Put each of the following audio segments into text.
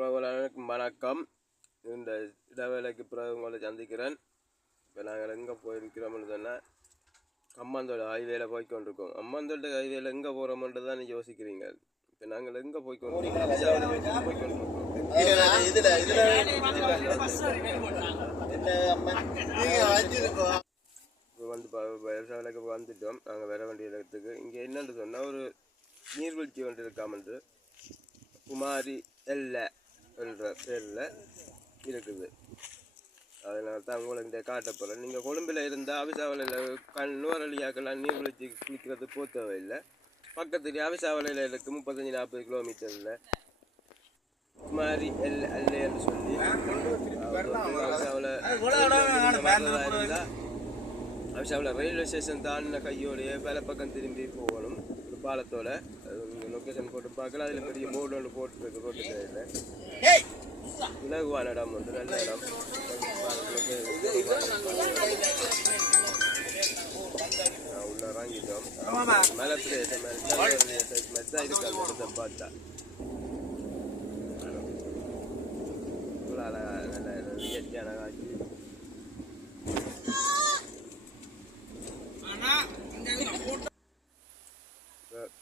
வணக்கம். இந்த இடைவேளைக்கு பிறகு உங்களை சந்திக்கிறேன். இப்போ நாங்கள் எங்கே போயிருக்கிறோம்னு சொன்னால் அம்மாந்தோட ஹைவேல போய்கொண்டிருக்கோம். அம்மாந்தோட ஹைவேல எங்கே போகிறோம்ன்றது தான் நீங்கள் யோசிக்கிறீங்க. இப்போ நாங்கள் எங்கே போய்கொண்டிருக்கோம் வேலைக்கு வந்துட்டோம். நாங்கள் வர வேண்டிய இடத்துக்கு இங்கே என்னென்னு சொன்னால் ஒரு நீர்வீழ்ச்சி ஒன்று இருக்காமன்று குமாரி எல்லை என்ற பேரில் இருக்குது. அதனால தான் உங்களுக்கு காட்ட போகிறேன். நீங்கள் கொழும்பில் இருந்தால் அவிசாவலையில் நுவரலியாக்கெல்லாம் நீர்வீழ்ச்சி குளிக்கிறது போக தேவையில்லை. பக்கத்துலேயே அவிசாவலையில் இருக்குது 35-40 கிலோமீட்டரில் குமாரி எல்லைன்னு சொல்லி அவிசாவில் ரயில்வே ஸ்டேஷன் தாண்டின கையோடைய வேலை பக்கம் திரும்பி போகணும். ஒரு பாலத்தோட லொக்கேஷன் போட்டு பார்க்கலாம். அதில் பெரிய போர்டு ஒன்று போட்டுருக்கு ரோட்டு சைடில். இலகுவான இடம் வந்து நல்ல இடம். உள்ள இறங்கிட்டோம். மலை பிரதேசம் மாதிரி தான் இருக்கு. அந்த இடத்தை பார்த்தா நல்ல இயற்கையான காட்சி.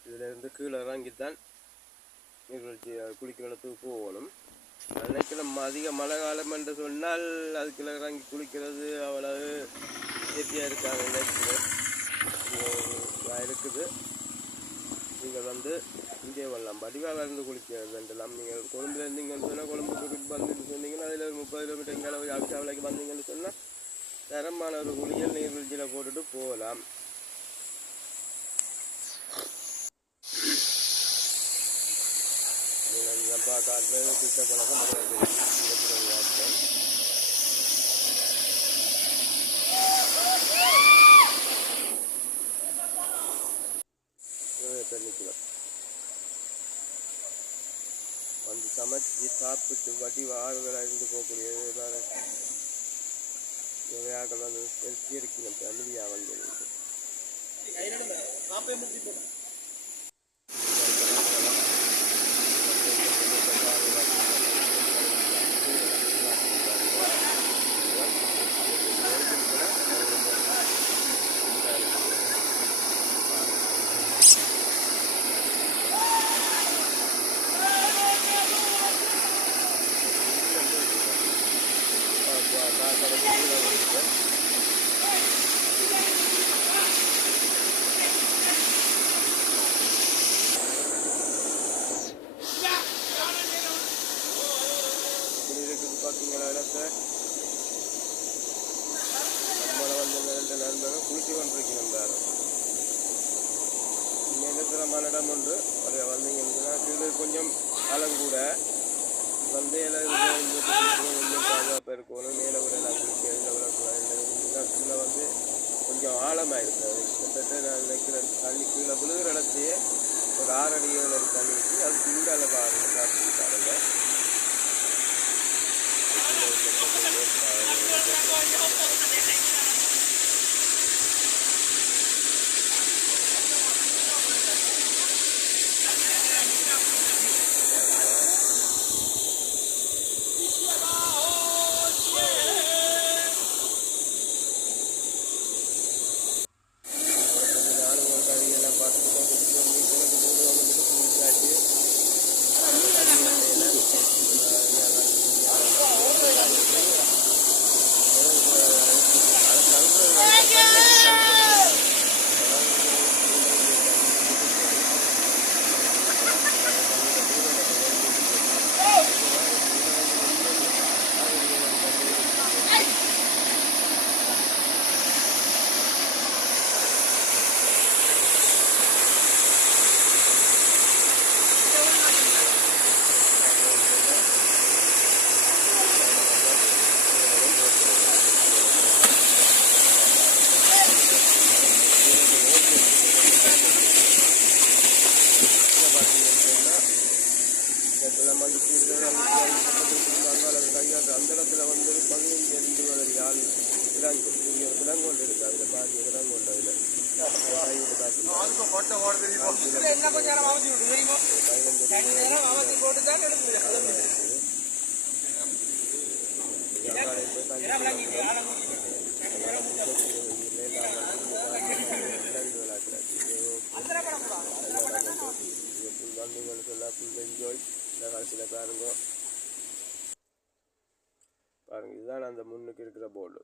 இதிலிருந்து கீழே இறங்கித்தான் நீர்வீழ்ச்சி குளிக்கிற இடத்துக்கு போகணும். நினைக்கலாம் அதிக மழை காலம் என்று சொன்னால் அதுக்குள்ள இறங்கி குளிக்கிறது அவ்வளவு இயற்கையாக இருக்காங்க. இருக்குது. நீங்கள் வந்து இங்கே வரலாம். வடிவாக இருந்து குளிக்கிறதுலாம். நீங்கள் கொழும்புல இருந்தீங்கன்னு சொன்னால் கொழும்புக்கு வந்துன்னு சொன்னீங்கன்னா அதில் ஒரு 30 கிலோமீட்டர் இங்கே அவிசாவளைக்கு வந்தீங்கன்னு சொன்னால் தரமான ஒரு குளியல் நீர்வீழ்ச்சியில் போட்டுட்டு போகலாம். காட்டுறது கிட்ட பழக்கம் வந்து சமைச்சு சாப்பிட்டு வட்டி ஆறுகளாக இருந்து போகக்கூடியது நிறையாக்கள் வந்து ஹெல்த்தி இருக்கணும். அமைதியாக வந்து பார்த்தீங்களா இடத்தை நம்மளை வந்து ரெண்டு நண்பர்கள் குளிச்சு கொண்டிருக்கிறார். இங்கே நிரந்தரமான இடம் ஒன்று ஒரு வந்தீங்கன்னா கீழே கொஞ்சம் அலங்கூட வந்து கொஞ்சம் பாதுகாப்பாக இருக்கணும். மேலே விட நான் கீழே வந்து கொஞ்சம் ஆழமாக இருக்குது. கிட்டத்தட்ட நான் நினைக்கிறேன் தண்ணி கீழே விழுகிற இடத்தையே ஒரு 6 அடிகள் தண்ணி இருக்குது. அது கீழே பாருங்க. அந்த இடத்துல வந்து 15-20 ஆள் கிடங்கு கிடங்கு கொண்டு இருக்கு. அதில் பாதி கிடங்கு கொண்டு அதில் பாருங்க இதுதான் அந்த முன்னுக்கு இருக்கிற போர்டு.